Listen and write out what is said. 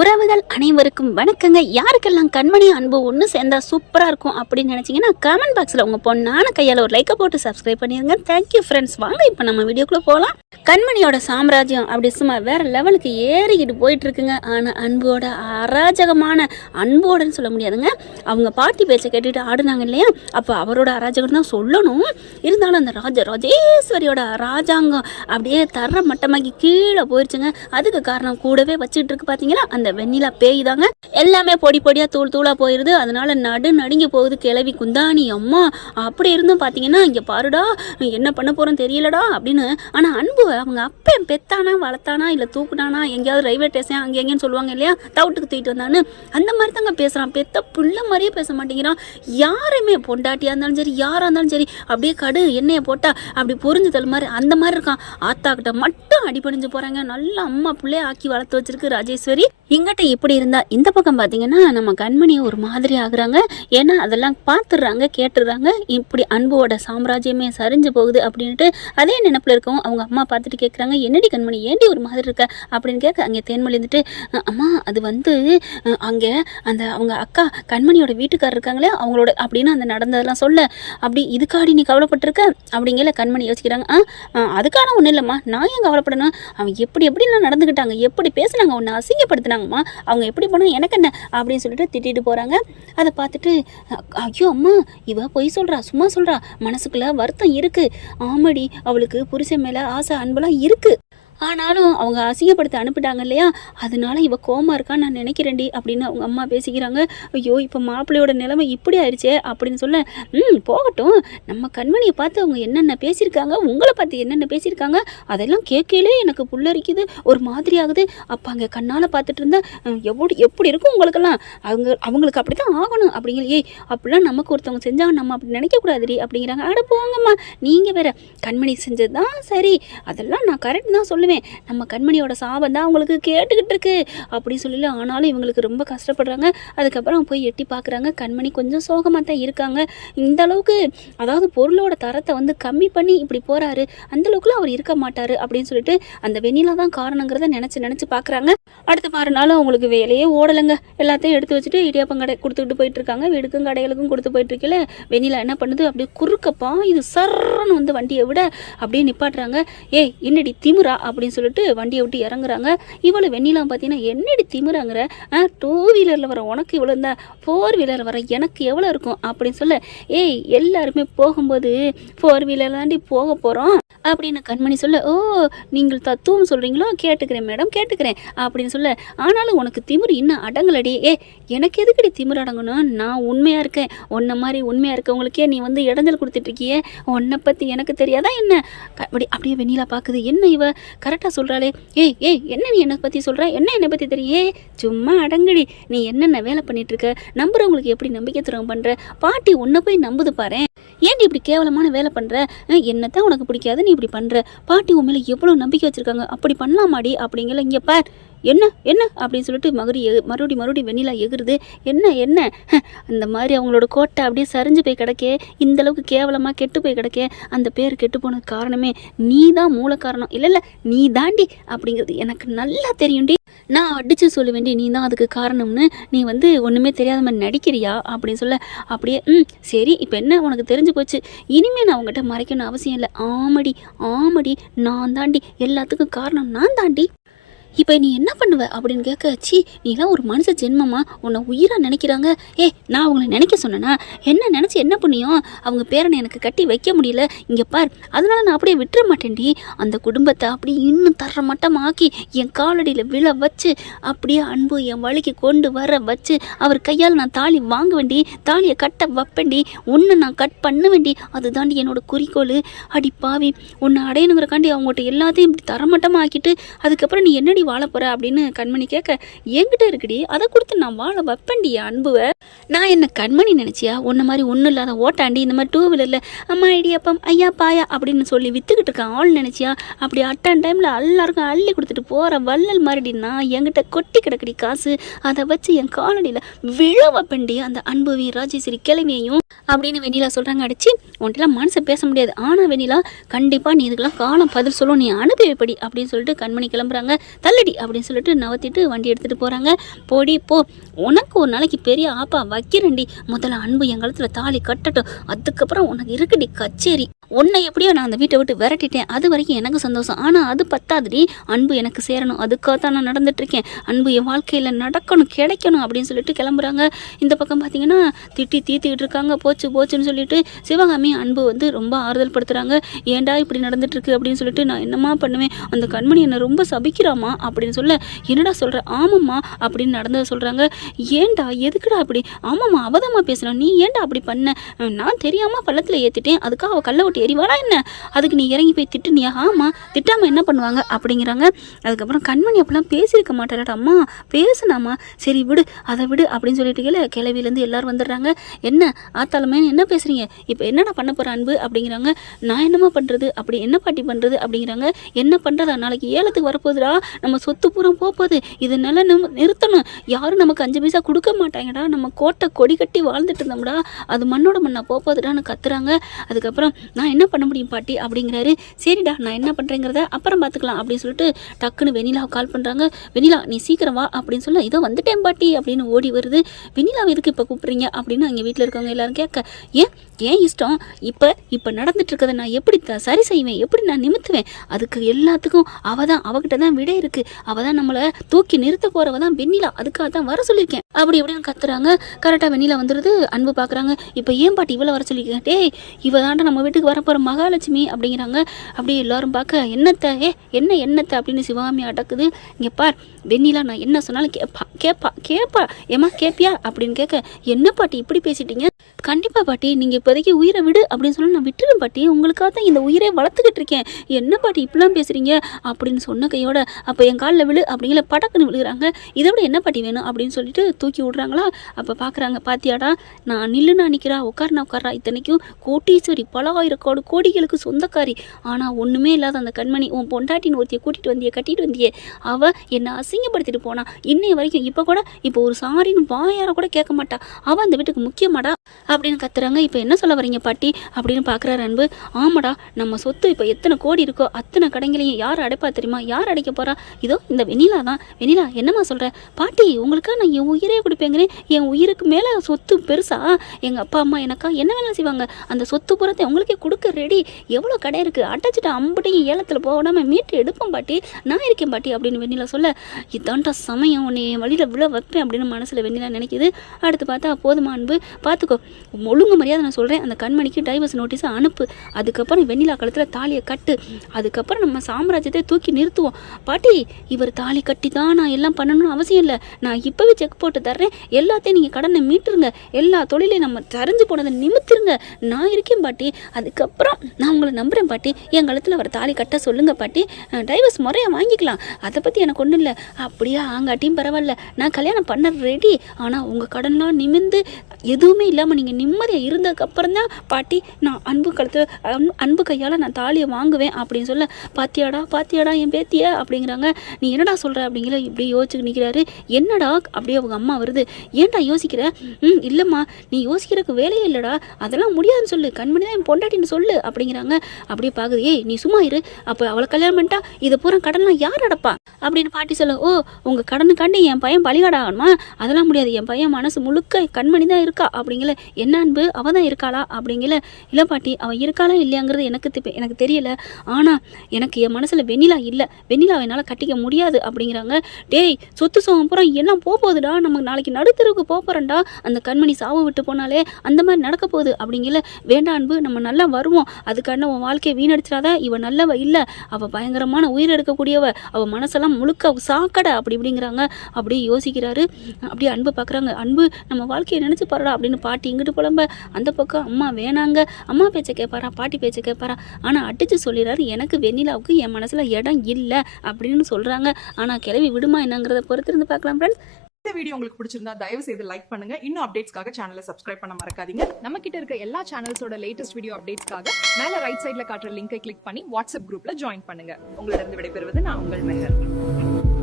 உறவுகள் அனைவருக்கும் வணக்கங்க. யாருக்கெல்லாம் கண்மணி அன்பு ஒன்று சேர்ந்தா சூப்பராக இருக்கும் அப்படின்னு நினச்சிங்கன்னா கமெண்ட் பாக்ஸில் உங்கள் பொண்ணான கையால் ஒரு லைக்கை போட்டு சப்ஸ்கிரைப் பண்ணிடுங்க. Thank you friends. வாங்க இப்போ நம்ம வீடியோக்குள்ளே போகலாம். கண்மணியோட சாம்ராஜ்யம் அப்படி சும்மா வேறு லெவலுக்கு ஏறிக்கிட்டு போயிட்டுருக்குங்க. ஆனால் அன்போட அராஜகமான அன்போடன்னு சொல்ல முடியாதுங்க. அவங்க பாட்டி பேச்சை கேட்டுட்டு ஆடுனாங்க இல்லையா, அப்போ அவரோட அராஜகம் தான் சொல்லணும். இருந்தாலும் அந்த ராஜேஸ்வரியோட ராஜாங்கம் அப்படியே தர மட்டமாக்கி கீழே போயிடுச்சுங்க. அதுக்கு காரணம் கூடவே வச்சுக்கிட்டு இருக்கு பார்த்தீங்களா, அந்த வெண்ணிலா பேய் தாங்க. எல்லாமே பொடி பொடியாக தூளாக போயிடுது. அதனால நடுங்கி போகுது கிளவி குந்தாணி அம்மா. அப்படி இருந்தும் பார்த்தீங்கன்னா இங்கே பாருடா என்ன பண்ண போகிறோம் தெரியலடா அப்படின்னு. ஆனால் அன்பு அவங்க அப்போ பெத்தானா வளர்த்தானா இல்லை தூக்குனானா, எங்கேயாவது ரயில்வே ஸ்டேஷன் அங்கே எங்கேன்னு சொல்லுவாங்க இல்லையா, தவிட்டுக்கு தூக்கிட்டு வந்தான்னு அந்த மாதிரி தாங்க பேசுகிறான். பெத்த பிள்ளை மாதிரியே பேச மாட்டேங்கிறான். யாருமே பொண்டாட்டியாக இருந்தாலும் சரி யாராக இருந்தாலும் சரி அப்படியே கடு எண்ணெயை போட்டால் அப்படி பொறிஞ்சுதல் மாதிரி அந்த மாதிரி இருக்கான். ஆத்தாக்கிட்ட மட்டும் அடிபடிஞ்சு போகிறாங்க. நல்ல அம்மா பிள்ளைய ஆக்கி வளர்த்து வச்சிருக்கு ராஜேஸ்வரி. இங்கிட்ட இப்படி இருந்தால் இந்த பக்கம் பார்த்தீங்கன்னா நம்ம கண்மணியை ஒரு மாதிரி ஆகுறாங்க. ஏன்னா அதெல்லாம் பார்த்துடுறாங்க கேட்டுடுறாங்க. இப்படி அன்போட சாம்ராஜ்யமே சரிஞ்சு போகுது அப்படின்ட்டு அதே நினைப்பில் இருக்கவும் அவங்க அம்மா பார்த்துட்டு கேட்குறாங்க, என்னடி கண்மணி ஏண்டி ஒரு மாதிரி இருக்க அப்படின்னு கேட்க, அங்கே தேன்மொழி இருந்துட்டு, அம்மா அது வந்து அங்கே அந்த அவங்க அக்கா கண்மணியோட வீட்டுக்காரர் இருக்காங்களே அவங்களோட அப்படின்னு அந்த நடந்ததெல்லாம் சொல்ல, அப்படி இதுக்காடி நீ கவலைப்பட்டிருக்க அப்படிங்கிற கண்மணி யோசிக்கிறாங்க. அதுக்கான ஒன்றும் இல்லைம்மா, நான் ஏன் கவலைப்படணும், அவங்க எப்படிலாம் நடந்துக்கிட்டாங்க, எப்படி பேசுனாங்க, ஒன்று அசிங்கப்படுத்தினாங்கம்மா, அவங்க எப்படி போனால் எனக்கு என்ன அப்படின்னு சொல்லிட்டு திட்டிட்டு போகிறாங்க. அதை பார்த்துட்டு ஐயோ அம்மா இவ பொய் சொல்கிறா, சும்மா சொல்கிறா, மனசுக்குள்ளே வருத்தம் இருக்குது. ஆமாடி அவளுக்கு புருஷன் மேலே ஆசை அன்பெல்லாம் இருக்குது. ஆனாலும் அவங்க அசிங்கப்படுத்த அனுப்பிட்டாங்க இல்லையா, அதனால இவ கோமா இருக்கான்னு நான் நினைக்கிறேன்டி அப்படின்னு அவங்க அம்மா பேசிக்கிறாங்க. ஐயோ இப்போ மாப்பிள்ளையோட நிலைமை இப்படி ஆயிடுச்சே அப்படின்னு சொல்ல, போகட்டும், நம்ம கண்மணியை பார்த்து அவங்க என்னென்ன பேசியிருக்காங்க, உங்களை பார்த்து என்னென்ன பேசியிருக்காங்க அதெல்லாம் கேட்கலே எனக்கு புல்லரிக்குது, ஒரு மாதிரி ஆகுது. அப்போ அங்கே கண்ணால் பார்த்துட்டு இருந்தா எப்படி இருக்கும் உங்களுக்கெல்லாம், அவங்களுக்கு அப்படி தான் ஆகணும் அப்படிங்கிற. ஏய் அப்படிலாம் நமக்கு ஒருத்தவங்க செஞ்சாங்க நம்ம அப்படி நினைக்கக்கூடாதுடி அப்படிங்கிறாங்க. அட போங்கம்மா நீங்கள் வேற, கண்மணி செஞ்சது தான் சரி, அதெல்லாம் நான் கரெக்ட் தான் சொல்லுவேன், நம்ம கண்மணியோட சாபம் தான் அவங்களுக்கு கேட்டுக்கிட்டு இருக்கு அப்படின்னு சொல்லல. ஆனாலும் இவங்களுக்கு ரொம்ப கஷ்டப்படுறாங்க. அதுக்கப்புறம் போய் எட்டி பார்க்குறாங்க. கண்மணி கொஞ்சம் சோகமாக தான் இருக்காங்க. இந்த அளவுக்கு அதாவது பொருளோட தரத்தை வந்து கம்மி பண்ணி இப்படி போகிறாரு, அந்த அளவுக்குலாம் அவர் இருக்க மாட்டார் அப்படின்னு சொல்லிட்டு அந்த வெண்ணிலா தான் காரணங்கிறத நினச்சி பார்க்குறாங்க. அடுத்த மறுநாள் அவங்களுக்கு வேலையே ஓடலைங்க. எல்லாத்தையும் எடுத்து வச்சுட்டு இடியாப்பம் கடை கொடுத்துக்கிட்டு போயிட்டு இருக்காங்க. வீடுக்கும் கடைகளுக்கும் கொடுத்து போயிட்டு இருக்கல, வெண்ணிலா என்ன பண்ணுது, அப்படியே குறுக்கப்பா இது சர்ன்னு வந்து வண்டியை விட அப்படியே நிப்பாட்டுறாங்க. ஏய் என்னடி திமிரா அப்படின்னு சொல்லிட்டு வண்டியை விட்டு இறங்குறாங்க. இவ்வளோ வெண்ணிலாம் பார்த்தீங்கன்னா என்னடி திமிராங்கிற, 2 வீலரில் வர உனக்கு இவ்வளோ இருந்தால் 4 வீலர் வர எனக்கு எவ்வளோ இருக்கும் அப்படின்னு சொல்ல, ஏய் எல்லாருமே போகும்போது 4 வீலர் தாண்டி போக போகிறோம் அப்படின்னு கண்மணி சொல்ல, ஓ நீங்கள் தத்துவம் சொல்கிறீங்களோ, கேட்டுக்கிறேன் மேடம் கேட்டுக்கிறேன் அப்படின்னு சொல்ல, ஆனாலும் உனக்கு திமிரு இன்னும் அடங்கலடி. எனக்கு எதுக்கடி திமிரு அடங்கணும், நான் உண்மையாக இருக்கேன், உன்னை மாதிரி உண்மையாக இருக்கவங்களுக்கே நீ வந்து இடைஞ்சல் கொடுத்துட்ருக்கியே, உன்னை பற்றி எனக்கு தெரியாதா என்ன. அப்படியே வெண்ணிலா பார்க்குது, என்ன இவ கரெக்டாக சொல்கிறாளே, ஏய் என்ன நீ என்னை பற்றி சொல்கிற, என்னை பற்றி தெரியும், சும்மா அடங்கடி, நீ என்னென்ன வேலை பண்ணிகிட்ருக்க, நம்புறவங்களுக்கு எப்படி நம்பிக்கை துரோகம் பண்ணுற, பாட்டி உன்னை போய் நம்புது பாரு, ஏன்டி இப்படி கேவலமான வேலை பண்ணுற, என்னத்தான் உனக்கு பிடிக்காது நீ இப்படி பண்ணுற, பாட்டி உன் மேலே எவ்வளோ நம்பிக்கை வச்சுருக்காங்க, அப்படி பண்ணலாமாடி அப்படிங்கல. இங்கே பார் என்ன அப்படின்னு சொல்லிட்டு மறுபடி வெண்ணிலா எகுறுது. என்ன அந்த மாதிரி அவங்களோட கோட்டை அப்படியே சரிஞ்சு போய் கிடக்கே, இந்தளவுக்கு கேவலமாக கெட்டு போய் கிடக்கே, அந்த பேர் கெட்டு போனது காரணமே நீ தான் மூல காரணம், இல்லை நீ தாண்டி அப்படிங்கிறது எனக்கு நல்லா தெரியும்டி, நான் அடித்து சொல்ல வேண்டி நீ தான் அதுக்கு காரணம்னு, நீ வந்து ஒன்றுமே தெரியாத மாதிரி நடிக்கிறியா அப்படின்னு சொல்ல, அப்படியே சரி இப்போ என்ன உனக்கு தெரிஞ்சு போச்சு, இனிமேல் நான் அவங்ககிட்ட மறைக்கணும் அவசியம் இல்லை, ஆமடி நான் தாண்டி எல்லாத்துக்கும் காரணம், நான் தாண்டி, இப்போ நீ என்ன பண்ணுவ அப்படின்னு கேட்க, சி நீலாம் ஒரு மனுஷ ஜென்மமா, உன்னை உயிராக நினைக்கிறாங்க. நான் அவங்கள நினைக்க சொன்னேன்னா, என்ன நினச்சி என்ன பண்ணியும், அவங்க பேரனை எனக்கு கட்டி வைக்க முடியல, இங்கே பார், அதனால நான் அப்படியே விட்டுற மாட்டேன்டி, அந்த குடும்பத்தை அப்படி இன்னும் தர மட்டமாக்கி என் காலடியில் விழ வச்சு அப்படியே அன்பு என் வழிக்கு கொண்டு வர வச்சு அவர் கையால் நான் தாலி வாங்க வேண்டி, தாலியை கட்ட வைப்பேண்டி, உன்னை நான் கட் பண்ண வேண்டி, அதுதாண்டி என்னோட குறிக்கோள். அடி பாவி, உன்னை அடையணுங்கிறக்காண்டி அவங்ககிட்ட எல்லாத்தையும் இப்படி தரமட்டமாக ஆக்கிட்டு அதுக்கப்புறம் நீ என்னடி வாழ போற அப்படின்னு கண்மணி கேட்க, என்கிட்ட இருக்குடி, அதை கொடுத்து நான் வாழ வைப்பேன்டி அன்புவை, நான் என்ன கண்மணி நினைச்சியா, உன்ன மாதிரி ஒன்றும் இல்லாத ஓட்டாண்டி இந்த மாதிரி 2 வீலரில் அம்மா இடியாப்பம் ஐயா பாயா அப்படின்னு சொல்லி வித்துக்கிட்டு இருக்கான் ஆள் நினைச்சியா, அப்படி அட்டன் டைமில் எல்லாருக்கும் அள்ளி கொடுத்துட்டு போகிற வள்ளல் மாதிரிடி நான் என்கிட்ட கொட்டி கிடக்கடி காசு, அதை வச்சு என் காலடியில் விழ வைப்பேன்டி அந்த அன்புவையும் ராஜேஸ்வரி கிழமையையும் அப்படின்னு வெண்ணிலா சொல்கிறாங்க. அடிச்சு உன்ட்டெல்லாம் மனசை பேச முடியாது. ஆனால் வெண்ணிலா கண்டிப்பாக நீ இதுக்கெல்லாம் காலம் பதில் சொல்லும், நீ அனுபவிப்படி அப்படின்னு சொல்லிட்டு கண்மணி கிளம்புறாங்க. தள்ளடி அப்படின்னு சொல்லிட்டு நவத்திட்டு வண்டி எடுத்துகிட்டு போகிறாங்க. போடி போ, உனக்கு ஒரு நாளைக்கு பெரிய ஆப்பா வைக்கிறேன்டி. முதல்ல அன்பு என் காலத்தில் தாலி கட்டட்டும், அதுக்கப்புறம் உனக்கு இருக்குடி கச்சேரி. உன்னை எப்படியோ நான் அந்த வீட்டை விட்டு விரட்டிட்டேன், அது வரைக்கும் எனக்கு சந்தோஷம். ஆனால் அது பத்தாதுடி, அன்பு எனக்கு சேரணும், அதுக்காக தான் நான் நடந்துட்டுருக்கேன். அன்பு என் வாழ்க்கையில் நடக்கணும், கிடைக்கணும் அப்படின்னு சொல்லிட்டு கிளம்புறாங்க. இந்த பக்கம் பார்த்தீங்கன்னா திட்டி தீர்த்திக்கிட்டு இருக்காங்க. போச்சு போச்சுன்னு சொல்லிட்டு சிவகாமி அன்பு வந்து ரொம்ப ஆறுதல் படுத்துகிறாங்க. ஏன்டா இப்படி நடந்துட்டுருக்கு அப்படின்னு சொல்லிட்டு நான் என்னம்மா பண்ணுவேன், அந்த கண்மணி என்னை ரொம்ப சபிக்கிறாமா அப்படின்னு சொல்ல, என்னடா சொல்கிற, ஆமாம்மா அப்படின்னு நடந்ததை சொல்கிறாங்க. ஏன்டா எதுக்குடா அப்படி, ஆமாம்மா அவதாம்மா பேசுகிறேன், நீ ஏன்டா அப்படி பண்ண, நான் தெரியாமல் பள்ளத்தில் ஏற்றிட்டேன், அதுக்காக அவள் கல்லை விட்டு எரிவாடா என்ன, அதுக்கு நீ இறங்கி போய் திட்டுனியா, ஆமாம் திட்டாமல் என்ன பண்ணுவாங்க அப்படிங்கிறாங்க. அதுக்கப்புறம் கண்மணி அப்படிலாம் பேசியிருக்க மாட்டாடா அம்மா, பேசுனாமா, சரி விடு அதை விடு அப்படின்னு சொல்லிட்டு கிளவிலேருந்து எல்லோரும் வந்துடுறாங்க. என்ன ஆத்தாலுமே என்ன பேசுகிறீங்க, இப்போ என்னடா பண்ண போகிற அன்பு அப்படிங்கிறாங்க. நான் என்னம்மா பண்ணுறது, அப்படி என்ன பாட்டி பண்ணுறது அப்படிங்கிறாங்க. என்ன பண்ணுறதா, நாளைக்கு ஏலத்துக்கு வரப்போகுதுடா, நம்ம சொத்து பூரா போகுது, இதனால நிறுத்தணும், யாரும் நமக்கு 5 பைசா கொடுக்க மாட்டாங்கடா, நம்ம கோட்டை கொடி கட்டி வாழ்ந்துட்டு இருந்தோம்டா, அது மண்ணோட மண்ணா போகுதுடான்னு கத்துறாங்க. அதுக்கப்புறம் நான் என்ன பண்ண முடியும் பாட்டி அப்படிங்கிறாரு. சரிடா நான் என்ன பண்ணுறேங்கிறத அப்புறம் பார்த்துக்கலாம் அப்படின்னு சொல்லிட்டு டக்குன்னு வெண்ணிலாவை கால் பண்ணுறாங்க. வெண்ணிலா நீ சீக்கிரம் வா அப்படின்னு சொல்ல, இதோ வந்துட்டேன் பாட்டி அப்படின்னு ஓடி வருது. வெண்ணிலாவை எதுக்கு இப்போ கூப்பிட்றீங்க அப்படின்னு அங்கே வீட்டில் இருக்கவங்க எல்லாரும் கேட்க, ஏன் இஷ்டம், இப்போ நடந்துட்டு இருக்கிறத நான் எப்படி சரி செய்வேன், எப்படி நான் நிமித்துவேன், அதுக்கு எல்லாத்துக்கும் அவகிட்ட தான் விடை இருக்குது, அவள் தான் நம்மளை தூக்கி நிறுத்த போகிறவ தான் வெண்ணிலா, அதுக்காக தான் வர சொல்லியிருக்கேன் அப்படி எப்படின்னு கத்துறாங்க. கரெக்டாக வெண்ணிலா வந்துடுது. அன்பு பார்க்குறாங்க. இப்போ ஏன் பாட்டி இவ்வளோ வர சொல்லியிருக்கேன், டேய் இவ தாண்டா நம்ம வீட்டுக்கு வரப்போகிற மகாலட்சுமி அப்படிங்கிறாங்க. அப்படியே எல்லாரும் பார்க்க என்னத்தை என்னத்தை அப்படின்னு சிவகாமி அடக்குது. இங்கே பார் வெண்ணிலா நான் என்ன சொன்னாலும் கேட்பா ஏமா கேட்பியா அப்படின்னு கேட்க, என்ன பாட்டி இப்படி பேசிட்டீங்க, கண்டிப்பாக பாட்டி நீங்கள் இப்போதைக்கு உயிரை விடு அப்படின்னு சொன்னால் நான் விட்டுருவேன் பாட்டி, உங்களுக்காக தான் இந்த உயிரை வளர்த்துக்கிட்டு இருக்கேன், என்ன பாட்டி இப்படிலாம் பேசுகிறீங்க அப்படின்னு சொன்ன கையோட அப்போ என் காலில் விழு அப்படிங்கிற படக்குன்னு விழுகிறாங்க. இதை விட என்ன பாட்டி வேணும் அப்படின்னு சொல்லிட்டு தூக்கி விடுறாங்களா. அப்போ பார்க்குறாங்க, பாத்தியாடா நான் நில்லுனா நிற்கிறா, உட்காரா, இத்தனைக்கும் கோட்டீஸ்வரி, பல ஆயிரம் கோடிகளுக்கு சொந்தக்காரி, ஆனால் ஒன்றுமே இல்லாத அந்த கண்மணி உன் பொண்டாட்டின்னு ஒருத்தியை கட்டிட்டு வந்தியே, அவள் என்னை அசிங்கப்படுத்திட்டு போனா, இன்னைய வரைக்கும் இப்போ ஒரு சாரின்னு வாயார கூட கேட்க மாட்டா, அவள் அந்த வீட்டுக்கு முக்கியமாடா அப்படின்னு கத்துறாங்க. இப்போ என்ன சொல்ல வரீங்க பாட்டி அப்படின்னு பார்க்குறாரு அன்பு. ஆமாடா நம்ம சொத்து இப்போ எத்தனை கோடி இருக்கோ அத்தனை கடைங்களையும் யார் அடைப்பா தெரியுமா, யார் அடைக்க போகிறா, இதோ இந்த வெண்ணிலா தான். வெண்ணிலா என்னம்மா சொல்கிற பாட்டி, உங்களுக்காக நான் என் உயிரே கொடுப்பேங்கிறேன், என் உயிருக்கு மேலே சொத்து பெருசா, எங்கள் அப்பா அம்மா எனக்கா என்ன வேணாலும் செய்வாங்க, அந்த சொத்து புறத்தை உங்களுக்கே கொடுக்க ரெடி, எவ்வளோ கடை இருக்குது, அடைச்சிட்டு அம்பட்டையும் ஏலத்தில் போகாமல் மீட்டு எடுப்போம் பாட்டி, நான் இருக்கேன் பாட்டி அப்படின்னு வெண்ணிலா சொல்ல, இதான்டா சமயம் உன்னை என் வழியில் விழ வைப்பேன் அப்படின்னு மனசில் வெண்ணிலா நினைக்குது. அடுத்து பார்த்தா போதுமா அன்பு பார்த்துக்கோ, ஒழுங்கு மரியாதை நான் சொல்கிறேன், அந்த கண்மணிக்கு டைவர்ஸ் நோட்டீஸை அனுப்பு, அதுக்கப்புறம் வெண்ணிலா காலத்தில் தாலியை கட்டு, அதுக்கப்புறம் நம்ம சாம்ராஜ்யத்தை தூக்கி நிறுத்துவோம். பாட்டி இவர் தாலி கட்டி தான் நான் எல்லாம் பண்ணணும்னு அவசியம் இல்லை, நான் இப்போவே செக் போட்டு தர்றேன், எல்லாத்தையும் நீங்கள் கடனை மீட்டுருங்க, எல்லா தொழிலையும் நம்ம தரைஞ்சு போனதை நிமித்திருங்க, நான் இருக்கேன் பாட்டி, அதுக்கப்புறம் நான் உங்களை நம்புகிறேன் பாட்டி, என் காலத்தில் அவர் தாலி கட்ட சொல்லுங்கள் பாட்டி, டைவர்ஸ் முறையாக வாங்கிக்கலாம், அதை பற்றி எனக்கு ஒன்றும் இல்லை, அப்படியே ஆங்காட்டியும் பரவாயில்ல, நான் கல்யாணம் பண்ண ரெடி, ஆனால் உங்கள் கடன்லாம் நிமிந்து எதுவுமே இல்லாமல் நீங்கள் நிம்மதியாக இருந்ததுக்கப்புறம் தான் பாட்டி நான் அன்பு கையால் நான் தாலியை வாங்குவேன் அப்படின்னு சொல்ல, பாத்தியாடா என் பேத்திய அப்படிங்கிறாங்க. நீ என்னடா சொல்கிற அப்படிங்கிற இப்படி யோசிச்சுட்டு நிற்கிறாரு. என்னடா அப்படியே அவங்க அம்மா வருது. ஏன்டா யோசிக்கிற, இல்லைம்மா நீ யோசிக்கிறதுக்கு வேலையே இல்லைடா, அதெல்லாம் முடியாதுன்னு சொல்லு, கண்மணி தான் என் பொண்டாட்டின்னு சொல்லு அப்படிங்கிறாங்க. அப்படியே பார்க்குது. ஏய் நீ சும்மா இரு, அப்போ அவளை கல்யாணம் பண்ணிட்டா இதை பூரா கடன்லாம் யார் அடப்பா அப்படின்னு பாட்டி சொல்ல, ஓ உங்கள் கடனுக்காண்டி என் பையன் பலிகாடாகணுமா, அதெல்லாம் முடியாது, என் பையன் மனசு முழுக்க கண்மணி தான் இருக்கா அப்படிங்கல, என்ன அன்பு அவள் தான் இருக்காளா அப்படிங்கல, இல்லை பாட்டி அவள் இருக்காளா இல்லையாங்கிறது எனக்கு தெரியல, ஆனால் எனக்கு என் மனசில் வெண்ணிலா இல்லை, வெண்ணிலாவை என்னால் கட்டிக்க முடியாது அப்படிங்கிறாங்க. டேய் சொத்து சோகம் பூரா எல்லாம் போகுதுடா, நமக்கு நாளைக்கு நடுத்தருவுக்கு போகிறேன்டா, அந்த கண்மணி சாவு விட்டு போனாலே அந்த மாதிரி நடக்க போகுது அப்படிங்கல, வேண்டாம் அன்பு நம்ம நல்லா வருவோம், அதுக்கான உன் வாழ்க்கையை வீணடிச்சிடாத, இவள் நல்லவ இல்லை, அவள் பயங்கரமான உயிர் எடுக்கக்கூடியவ, அவள் மனசெல்லாம் முழுக்க சாக்கடை இப்படிங்கிறாங்க. அப்படியே யோசிக்கிறாரு. அப்படியே அன்பு பார்க்குறாங்க. அன்பு நம்ம வாழ்க்கையை நினச்சி பாருடா அப்படின்னு பாட்டி இங்கிட்டு புலம்ப, அந்த பக்கம் அம்மா வேணாங்க, அம்மா பேச்சை கேட்பாரா பாட்டி பேச்சை கேட்பாரா, ஆனால் அடித்து சொல்லிடுறாரு, எனக்கு வெண்ணிலாவுக்கு என் மனசில் இடம் இல்லை அப்படின்னு சொல்கிறாங்க. ஆனால் கிளவி விடுமா என்னங்கிறத பொறுத்திருந்து பார்க்கலாம் ஃப்ரெண்ட்ஸ். இந்த வீடியோ உங்களுக்கு பிடிச்சிருந்தா தயவு செய்து லைக் பண்ணுங்க. இன்னும் அப்டேட்ஸ்க்காக சேனலை சப்ஸ்கிரைப் பண்ண மறக்காதீங்க. நம்ம கிட்ட இருக்க எல்லா சேனல்ஸோட லேட்டஸ்ட் வீடியோ அப்டேட்ஸ்க்காக மேல ரைட் சைட்ல காட்டுற லிங்கை கிளிக் பண்ணி வாட்ஸ்அப் குரூப்ல ஜாயின் பண்ணுங்க. உங்களிடம் விடைபெறுவது நான் உங்கள் மெஹர்.